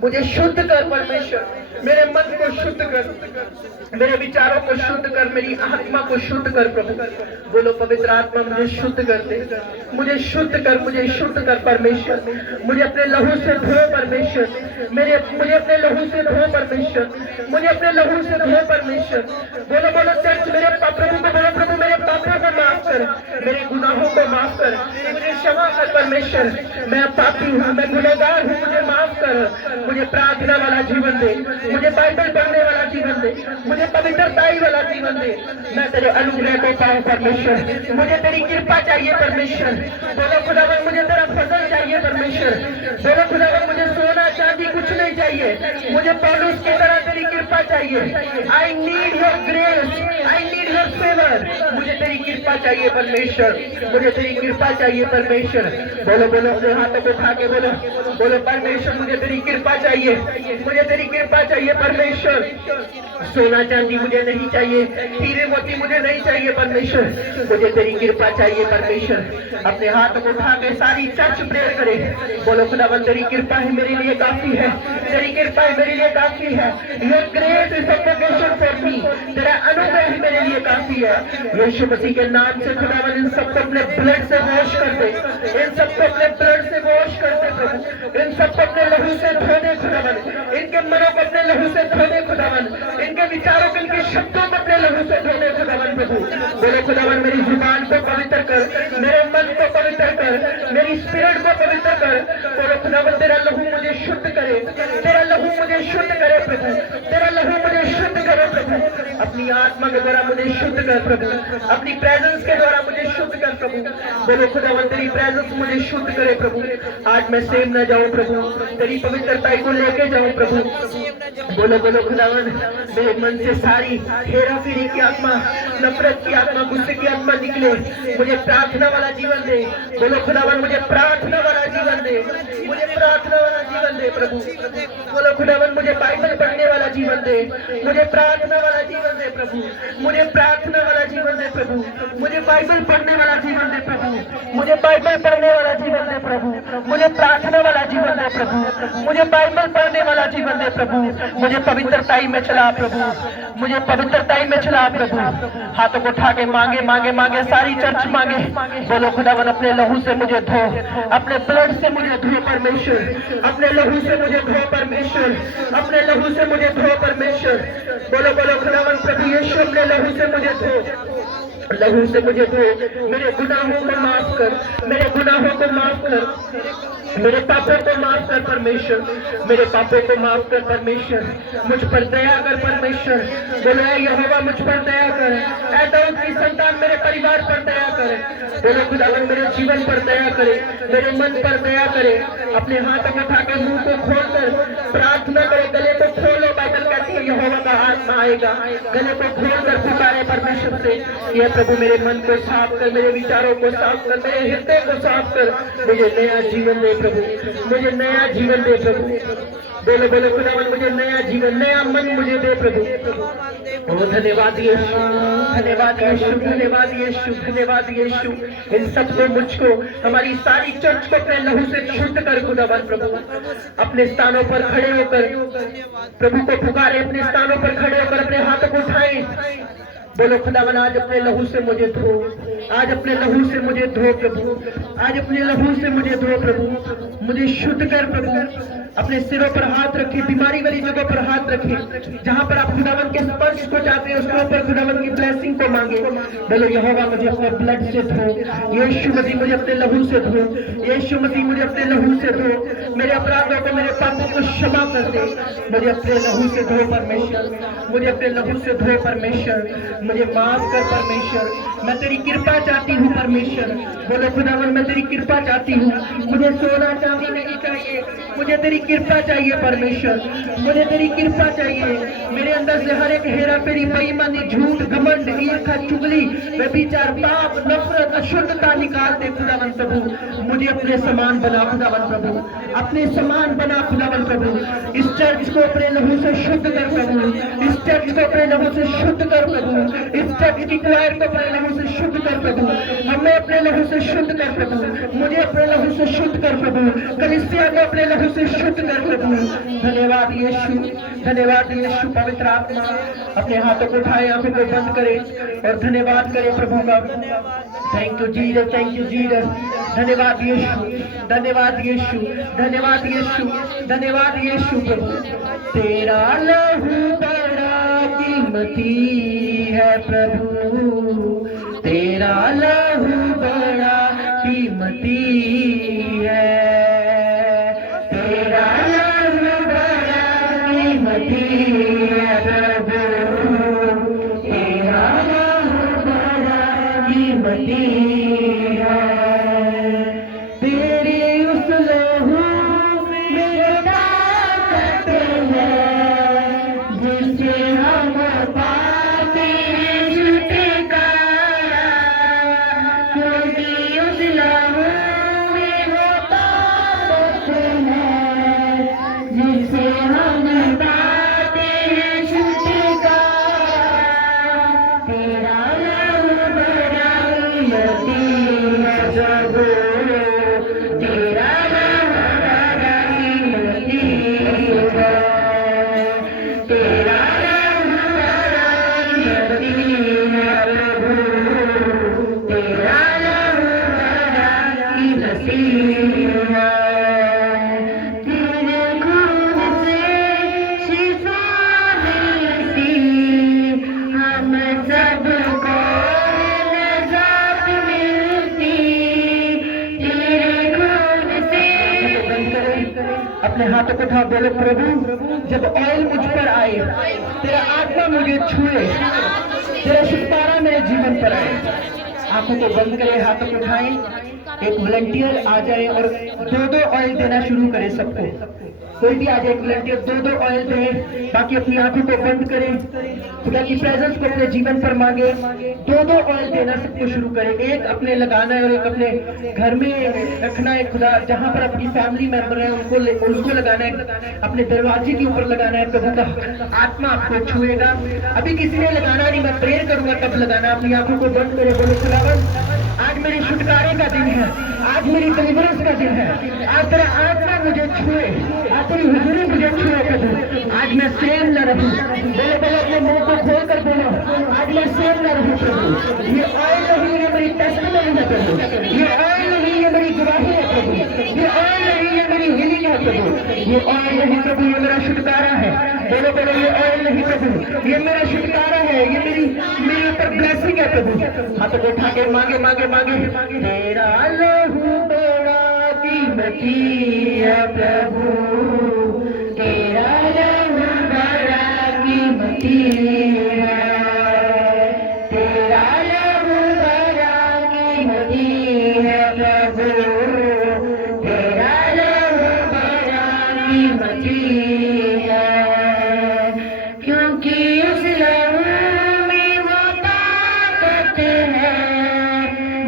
मुझे शुद्ध कर परमेश्वर, मेरे मन को शुद्ध कर, मेरे विचारों को शुद्ध कर, मेरी आत्मा को शुद्ध कर। प्रभु बोलो पवित्र आत्मा मुझे शुद्ध कर दे, मुझे शुद्ध कर, मुझे शुद्ध कर परमेश्वर, मुझे अपने लहू से धो परमेश्वर, मुझे अपने लहू से धो परमेश्वर, मुझे अपने लहू से धो परमेश्वर। बोलो चर्च, मेरे प्रभु को बोलो, प्रभु मेरे पापों को माफ कर, मेरे गुनाहों को माफ कर, मुझे क्षमा कर परमेश्वर, मैं पापी हूँ, मैं गुनहगार हूँ, मुझे माफ कर। मुझे प्रार्थना वाला जीवन दे, मुझे बाइबल पढ़ने वाला जीवन दे, मुझे पवित्रताई वाला जीवन दे। मैं तेरे अनुग्रह को पाऊं परमेश्वर, मुझे तेरी कृपा चाहिए परमेश्वर। बोलो खुदावन मुझे तेरा फजल चाहिए परमेश्वर। बोलो खुदावन मुझे सोना चांदी कुछ नहीं चाहिए, मुझे पौलुस की तरह तेरी कृपा चाहिए। I need your grace, I need your favour. मुझे तेरी कृपा चाहिए परमेश्वर, मुझे तेरी कृपा चाहिए परमेश्वर। बोलो अपने हाथों को उठा के बोलो परमेश्वर मुझे तेरी कृपा चाहिए, मुझे तेरी कृपा चाहिए परमेश्वर। सोना चांदी मुझे नहीं चाहिए, हीरे मोती मुझे नहीं चाहिए परमेश्वर, मुझे तेरी कृपा चाहिए परमेश्वर। अपने हाथों को उठा के सारी चर्च प्रेयर करे, बोलो खुदावन तेरी कृपा ही मेरे लिए काफी है, तेरी कृपा ही मेरे लिए काफी है। Your grace is sufficient for me, तेरा अनुग्रह ही मेरे लिए काफी है। यीशु मसीह के नाम से खुदावन इन सबको अपने ब्लड से वॉश कर दे, इन सबको अपने ब्लड से वॉश कर दे प्रभु, इन सबको अपने लहू से धो दे खुदावन, इनके मनों को अपने लहू से धो दे खुदावन, इनके विचारों को, इनके शब्दों को अपने लहू से धो दे खुदावन। प्रभु बोलो खुदावन मेरी जुबान को पवित्र कर, मेरे मन को पवित्र कर, मेरी स्पिरिट को पवित्र कर। बोलो खुदावन तेरा लहू मुझे शुद्ध करे, तेरा लहू मुझे शुद्ध करे प्रभु, तेरा लहू मुझे शुद्ध करे प्रभु। अपनी आत्मा के द्वारा मुझे शुद्ध कर प्रभु, अपनी प्रेजेंस के द्वारा मुझे शुद्ध कर प्रभु। बोलो खुदावन तेरी प्रेजेंस मुझे शुद्ध करे प्रभु। आज मैं सेम न जाऊं प्रभु, तेरी पवित्रता को लेके जाऊं प्रभु। बोलो बोलो खुदावन मेरे मन से सारी हेरा फेरी की आत्मा, नफरत की आत्मा, गुस्से की आत्मा निकले। मुझे प्रार्थना वाला जीवन दे। बोलो खुदावन मुझे प्रार्थना वाला जीवन दे, मुझे प्रार्थना वाला जीवन दे प्रभु। बोलो खुदावन मुझे बाइबल पढ़ने वाला जीवन दे, मुझे प्रार्थना वाला जीवन दे प्रभु। मुझे प्रार्थना वाला जीवन दे प्रभु, मुझे बाइबल पढ़ने वाला जीवन दे प्रभु। मुझे बाइबल पढ़ने वाला जीवन दे प्रभु, मुझे प्रार्थना वाला जीवन दे प्रभु। मुझे बाइबल पढ़ने वाला जीवन दे प्रभु। मुझे पवित्रताई में चला प्रभु, मुझे पवित्रताई में चला प्रभु। हाथों को उठा के मांगे मांगे मांगे, सारी चर्च मांगे। बोलो खुदावन अपने लहू से मुझे धो, अपने ब्लड से मुझे धो परमेश्वर, अपने लहू से मुझे धो परमेश्वर, अपने लहू से मुझे धो परमेश्वर। बोलो बोलो खुदावन प्रभु यीशु अपने लहू से मुझे धो, लहू से मुझे धो। मेरे गुनाहों को माफ कर, मेरे गुनाहों को माफ कर, मेरे पापों को माफ कर परमेश्वर, मेरे पापों को माफ कर परमेश्वर। मुझ पर दया कर परमेश्वर। बोलो ऐ यहोवा मुझ पर दया कर, ऐ दाऊद की संतान मेरे परिवार पर दया करे। बोलो खुदावन मेरे जीवन पर दया करे, मेरे मन पर दया करे। अपने हाथों में उठा के मुंह को खोलकर प्रार्थना करे, गले को खोलो। बाइबल कहती है यहोवा का आत्मा आएगा, गले को खोलकर पुकारे परमेश्वर से, ये प्रभु मेरे मन को साफ कर, मेरे विचारों को साफ कर, मेरे हृदय को साफ कर। मुझे नया जीवन दे प्रभु, मुझे नया जीवन दे प्रभु। बोलो बोलो खुदावन मुझे नया जीवन, नया मन मुझे दे प्रभु। ओ धन्यवाद यीशु, धन्यवाद यीशु, धन्यवाद यीशु, धन्यवाद यीशु। इन सबको, मुझको, हमारी सारी चर्च को अपने लहू से शुद्ध कर खुदावन प्रभु। अपने स्थानों पर खड़े होकर प्रभु को पुकारे, अपने स्थानों पर खड़े होकर अपने हाथों को उठाए। बोलो खुदावन आज अपने लहू से मुझे धो, आज अपने लहू से मुझे धो प्रभु, आज अपने लहू से मुझे धो प्रभु। मुझे शुद्ध कर प्रभु। अपने सिरों पर हाथ रखे, बीमारी वाली जगह पर हाथ रखे, जहां पर आप खुदावन के स्पर्श को चाहते हैं उसके ऊपर खुदावन की ब्लेसिंग को मांगे। बोलो यहोवा मुझे अपने ब्लड से धो, यीशु मसीह मुझे अपने लहू से धो, यीशु मसीह मुझे अपने लहू से धो। मेरे अपराधों को, मेरे पापों को क्षमा कर दे। मुझे अपने लहू से धो परमेश्वर, मुझे अपने लहू से धो परमेश्वर। मुझे माफ कर परमेश्वर, मैं तेरी कृपा चाहती हूँ परमेश्वर। बोलो खुदावन मैं तेरी कृपा चाहती हूँ, मुझे सोना चांदी नहीं चाहिए, मुझे तेरी कृपा चाहिए परमेश्वर, मुझे तेरी कृपा चाहिए। मेरे अंदर से हर एक हेरा फेरी, बेईमानी, झूठ, घमंड, ईर्ष्या, चुगली, व्यभिचार, पाप, नफरत, अशुद्धता निकाल दे खुदावन प्रभु। मुझे अपने समान बना खुदावन प्रभु, अपने समान बना खुदावन प्रभु। इस चर्च को अपने लहू से शुद्ध कर प्रभु, इस चर्च को अपने लहू से शुद्ध कर प्रभु, इस चर्च की क्वायर को अपने लहू से शुद्ध कर प्रभु, हमें अपने लहू से शुद्ध कर प्रभु, मुझे अपने लहू से शुद्ध कर प्रभु, कलीसिया को अपने लहू से शुद्ध कर प्रभु। धन्यवाद यीशु, धन्यवाद यीशु। पवित्र आत्मा अपने हाथों को उठाए, आंखों को बंद करे और धन्यवाद करे प्रभु का। Thank you Jesus, thank you Jesus. धन्यवाद यीशु, धन्यवाद यीशु, धन्यवाद यीशु, धन्यवाद यीशु प्रभु। तेरा लहू बड़ा कीमती है प्रभु, तेरा लहू बड़ा कीमती है, तेरा लहू बड़ा कीमती है प्रभु, तेरा लहू बड़ा कीमती है। तेरी उस लहू में ताकत है जिससे हम पाते हैं छुटकारा, क्योंकि उस लहू में वो अपने हाथों को उठा, बोलो प्रभु जब ऑयल मुझ पर आए, तेरा आत्मा मुझे छुए, तेरा छुटकारा मेरे जीवन पर आए। आंखों को बंद करें, हाथों को उठाएं, एक वॉलंटियर आ जाए और दो ऑयल देना शुरू करे सबको। कोई भी आ जाए, एक वॉलंटियर दो ऑयल दे, बाकी अपनी आंखों को बंद करें, खुदा की प्रेजेंस को अपने जीवन पर मांगे। दो ऑयल देना सबको शुरू करें, एक अपने लगाना है और एक अपने घर में रखना है। खुदा जहां पर अपनी फैमिली मेंबर है उनको लगाना है, अपने दरवाजे के ऊपर लगाना है। प्रभु का आत्मा आपको छुएगा। अभी किसी ने लगाना नहीं, मैं प्रेयर करूंगा तब लगाना। अपनी आंखों को बंद करें, बोलो खुदावन आज मेरी छुटकारे का दिन है, आज मेरी डिलीवरेंस का दिन है। आज तेरा आत्मा मुझे छुए, आज तेरी हुजूरी मुझे छुए प्रभु। आज मैं सेम न रहूं, बोलो बोलो अपने मुंह को खोल कर बोलो, आज मैं सेम न रहूं प्रभु। ये ऑयल नहीं, ये मेरी टेस्टिमनी है प्रभु। ये ऑयल नहीं, ये मेरी गवाही है प्रभु। ये ऑयल नहीं, ये मेरी हीलिंग है प्रभु। ये ऑयल नहीं प्रभु, ये मेरा छुटकारा है। बोलो बोलो ये ऑयल नहीं प्रभु, ये मेरा छुटकारा है, ये मेरे ऊपर ब्लेसिंग है प्रभु। हाथों को उठा के मांगे मांगे मांगे, तेरा लहू बड़ा कीमती है प्रभु, तेरा लहू बड़ा कीमती है, तेरा लहू बड़ा कीमती है प्रभु, तेरा लहू बड़ा कीमती है। क्योंकि उस लहू में वो ताकत है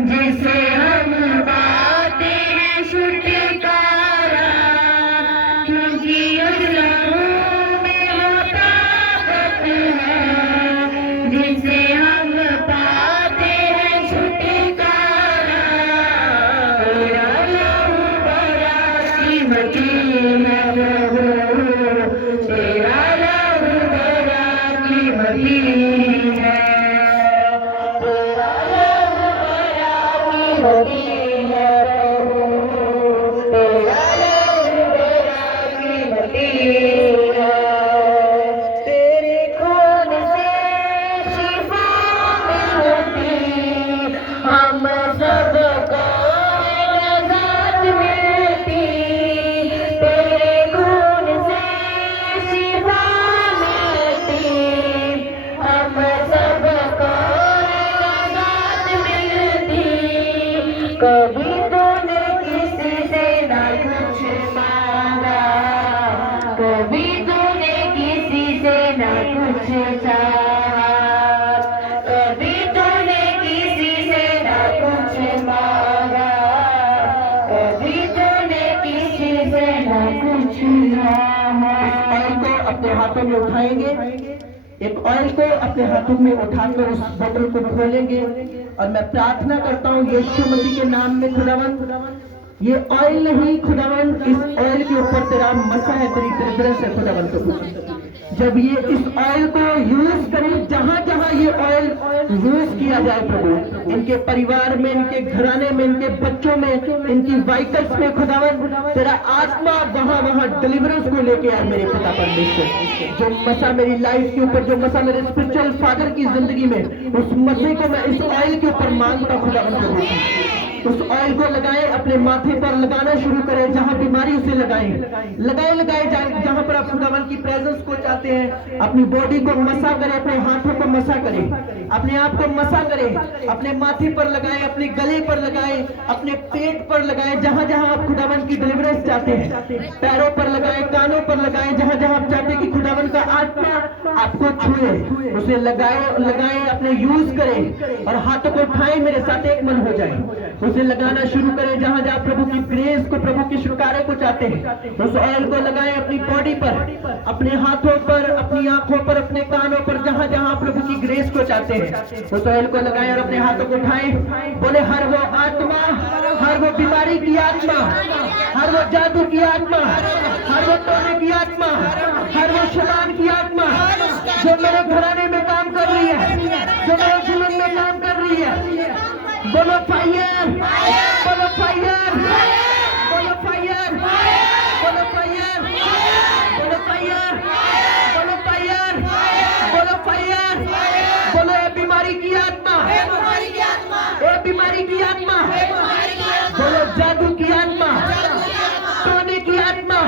जिसे हम पाते हैं छुटकारा। क्योंकि उस लहू में वो ताकत है जिसे हम पाते हैं छुटकारा। तेरा लहू बड़ा कीमती है प्रभु, तेरा लहू बड़ा कीमती है, तेरा लहू बड़ा कीमती है प्रभु, तेरा लहू बड़ा कीमती है। तेरे खून से शिफा मिलती, हम सबको नजात मिलती। तेरे खून से शिफा मिलती, हम सबको नजात मिलती। कभी तूने किसी से ना कुछ मांगा, कभी तूने किसी से ना कुछ चाहा, कभी तूने किसी से ना कुछ मांगा, कभी तूने किसी से ना कुछ चाहा। ऑयल को अपने हाथों में उठाएंगे, एक ऑयल को अपने हाथों में उठाकर उस बोतल को खोलेंगे और मैं प्रार्थना करता हूँ यीशु मसीह के नाम में खुदावन, ये ऑयल नहीं खुदावन, इस ऑयल के ऊपर तेरा मसा है, तेरी डिलीवरेंस है खुदावन प्रभु। जब ये इस ऑयल को यूज करें, जहां जहां ये ऑयल यूज किया जाए प्रभु, इनके परिवार में, इनके घराने में, इनके बच्चों में, इनकी व्हीकल्स में खुदावन, तेरा आत्मा वहां वहां डिलीवरेंस को लेके आए मेरे पिता परमेश्वर। जो मसा मेरी लाइफ के ऊपर, जो मसा मेरे स्पिरिचुअल फादर की जिंदगी में, उस मसे को मैं इस ऑयल के ऊपर मांगता खुदावन प्रभु। उस ऑयल को लगाए, अपने माथे पर लगाना शुरू करें, जहां बीमारी उसे लगाए लगाए जहां पर आप खुदावन की प्रेजेंस को चाहते हैं। अपनी बॉडी को मसा करें, अपने हाथों को मसा करें, अपने आप को मसा करें, अपने माथे पर लगाए, अपने गले पर लगाए, अपने पेट पर लगाए, जहां जहां आप खुदावन की डिलीवरेंस चाहते हैं। पैरों पर लगाए, कानों पर लगाए, जहां जहां आप चाहते हैं कि खुदावन का आत्मा आपको छुए, उसे लगाए अपने यूज करें और हाथों को उठाएं, मेरे साथ एक मन हो जाए, उसे लगाना शुरू करें। जहां जहां प्रभु की ग्रेस को, प्रभु के छुटकारे को चाहते हैं, उस ऑयल को लगाएं अपनी बॉडी पर, अपने हाथों पर, अपनी आंखों पर, अपने कानों पर, जहां जहां प्रभु की ग्रेस को चाहते हैं, उस ऑयल को लगाएं और अपने हाथों को उठाएं। बोले हर वो आत्मा, हर वो बीमारी की आत्मा, हर वो जादू की आत्मा, हर वो टोने की आत्मा, हर वो शैतान की आत्मा जो मेरे घराने में काम कर रही है, जो मेरे जीवन में काम कर रही है, बोलो फायर, बोलो फायर, बोलो फायर, बोलो फायर, बोलो फायर, बोलो फायर, बोलो फायर, बोलो ये बीमारी की आत्मा, ये बीमारी की आत्मा, बोलो जादू की आत्मा, टोने की आत्मा,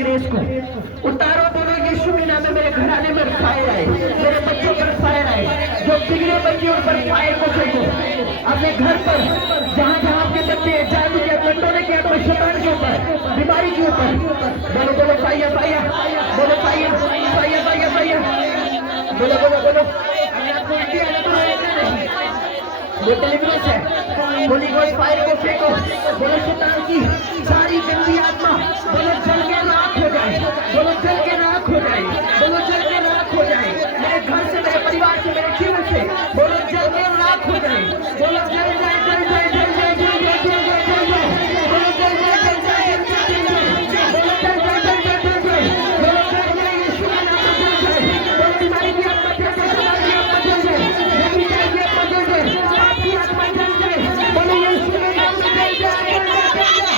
सिगरेट को उतारो, बोलो यीशु के नाम में मेरे घराने में फायर आए, मेरे बच्चों पर फायर आए, जो बिगड़े बच्चों पर फायर को फेंको अपने घर पर, जहाँ जहाँ आपके बच्चे जादू के कंट्रोल के ऊपर, शैतान के ऊपर, बीमारी के ऊपर, बोलो बोलो फायर फायर, बोलो फायर फायर फायर फायर, बोलो बोलो बोलो। अगर आपको इंडिया में तो नहीं, वो डिलीवरेंस है, होली गोस्ट फायर को फेंको, बोलो शैतान की सारी गंदी आत्मा, बोलो जल के राख हो जाए, बोलो जल के राख हो जाए, बोलो जल के राख हो जाए, मेरे घर से, मेरे परिवार से, मेरे जीवन से, बोलो जल के राख हो जाए, बोलो जल जल जल जल जल जल जल जल जल जल जल जल, बोलो जल जल जल जल जल जल जल जल, बोलो जल जल जल जल जल जल, बोलो जल जल यीशु के नाम में जल जल, बोलो बीमारी की आत्मा जल जल, बीमारी की आत्मा जल जल, बेटी की आत्मा जल जल, आपकी आत्मा जल जल, बोलो यीशु के नाम में जल जल,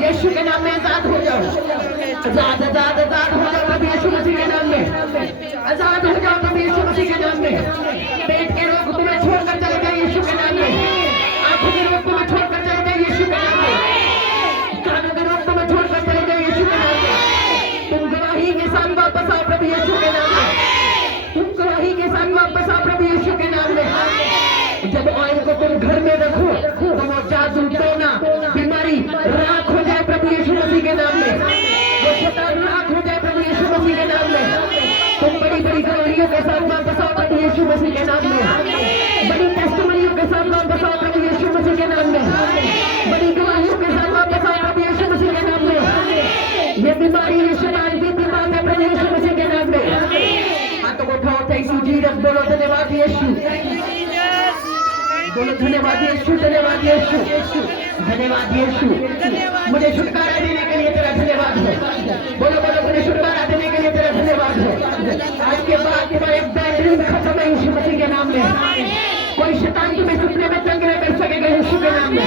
यीशु के नाम में आजाद हो जाओ, आजाद आजाद आजाद हो जाओ अब यीशु मसीह के नाम में, आजाद हो जाओ अब यीशु मसीह के नाम में। पेट के रोग तुम्हें छोड़कर चले गए यीशु के नाम में, आंखों के रोग तुम्हें छोड़कर चले गए यीशु के नाम में, कानों के रोग तुम्हें छोड़कर चले गए यीशु के नाम में। तुम गवाही के साथ वापस आओ प्रभु यीशु के नाम में, तुम गवाही के साथ वापस आओ प्रभु यीशु के नाम में। जब ऑयल को तुम घर में रखो तो वो जादू, टोना, बीमारी राख हो जाए प्रभु यीशु मसीह के नाम में, वो शैतान राख हो जाए प्रभु यीशु मसीह के नाम में। तुम बड़ी बड़ी गवाहियों के साथ वापस आओ प्रभु यीशु मसीह के नाम में, बड़ी टेस्टिमनियों के साथ वापस आओ प्रभु यीशु मसीह के नाम में, बड़ी गवाहियों के साथ वापस आओ प्रभु यीशु मसीह के नाम में। ये बीमारी, ये शैतान की बीमारी है प्रभु यीशु मसीह के नाम में। हाथों को उठाओ, थैंक यू जीसस, बोलो धन्यवाद यीशु, बोलो धन्यवाद यीशु, धन्यवाद यीशु, धन्यवाद यीशु, मुझे छुटकारा देने के लिए तेरा धन्यवाद हो, बोलो बोलो मुझे छुटकारा देने के लिए तेरा धन्यवाद हो। आज के बाद तुम्हारे बैटरी खत्म है यीशु मसीह के नाम में, कोई शैतान तुम्हें सपने में तंग नहीं कर सकेगा यीशु के नाम में।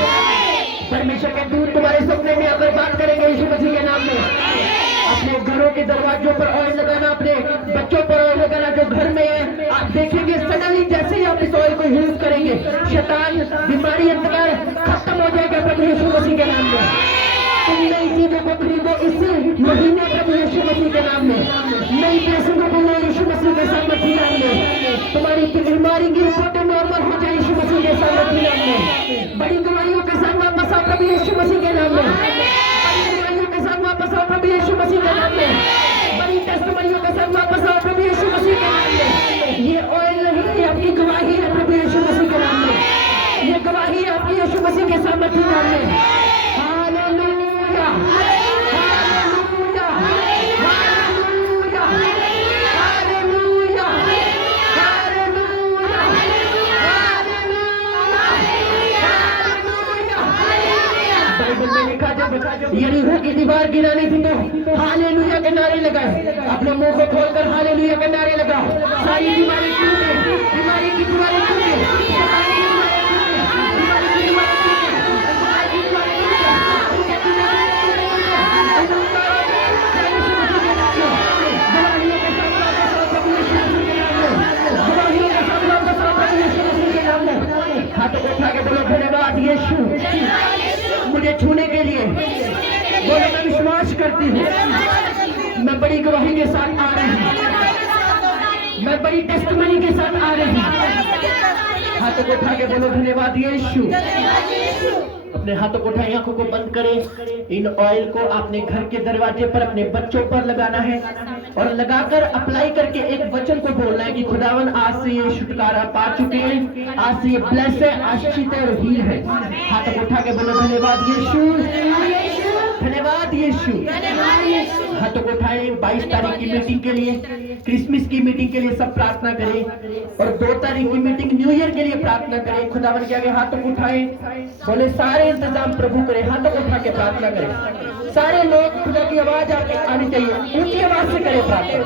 परमेश्वर के दूत तुम्हारे सपने में आकर बात करेंगे यीशु मसीह के नाम में। अपने घरों के दरवाजों पर ऑयल लगाना, अपने बच्चों पर ऑयल लगाना, जो घर में है आप देखेंगे सडनली जैसे ही आप इस ऑयल को यूज करेंगे, शैतान, बीमारी, अंधकार खत्म हो जाएगा प्रभु यीशु मसीह के नाम में। तुम नई चीजों को खरीदो इसी महीने प्रभु यीशु मसीह के नाम में, नई पैसों को बोलो यीशु मसीह के सामर्थ्य नाम में। तुम्हारी बीमारी की रिपोर्टें नॉर्मल हो जाए यीशु मसीह के सामर्थ्य नाम में। बड़ी दवाइयों के साथ वापस आओ प्रभु यीशु मसीह के नाम में, बड़ी दवाइयों के साथ वापस आओ प्रभु यीशु मसीह के नाम में, बड़ी टेस्टिमनियों के साथ वापस आओ प्रभु यीशु मसीह के नाम में। ये ऑयल नहीं, ये आपकी गवाही है प्रभु यीशु मसीह के नाम में, ये गवाही है आपकी यीशु मसीह के सामर्थ्य नाम में। Hallelujah, hallelujah, hallelujah, hallelujah, hallelujah, hallelujah. Bible में लिखा जब यरीहो की दीवार गिरानी थी तो हालेलुया के नारे लगाए, अपने मुंह को खोलकर हालेलुया के नारे लगाओ। सारी बीमारी टूटे, बीमारी की दीवारें टूटे, हाथों को उठा के बोलो धन्यवाद यीशु मुझे छूने के लिए, बोलो मैं विश्वास करती हूँ, मैं बड़ी गवाही के साथ आ रही हूँ, मैं बड़ी टेस्टमनी के साथ आ रही हूँ। हाथों को उठा के बोलो धन्यवाद यीशु। अपने हाथों को उठाए, आंखों को बंद करें। इन ऑयल को आपने घर के दरवाजे पर अपने बच्चों पर लगाना है और लगाकर अप्लाई करके एक वचन को बोलना है कि खुदावन आज से ये छुटकारा पा चुके हैं, आज से ये ब्लेस है, आशीषित है और हील है। हाथों को उठा के बोलो धन्यवाद यीशु, धन्यवाद यीशु। हाथों को उठाए। 22 तारीख की मीटिंग के लिए, क्रिसमस की मीटिंग के लिए सब प्रार्थना करें और 2 तारीख की मीटिंग न्यू ईयर के लिए प्रार्थना करें। खुदावन के आगे हाथों को उठाए, बोले सारे इंतजाम प्रभु करे। हाथों को उठा के प्रार्थना करें। सारे लोग, खुदा की आवाज आपके आनी चाहिए, ऊंची आवाज से करें प्रार्थना।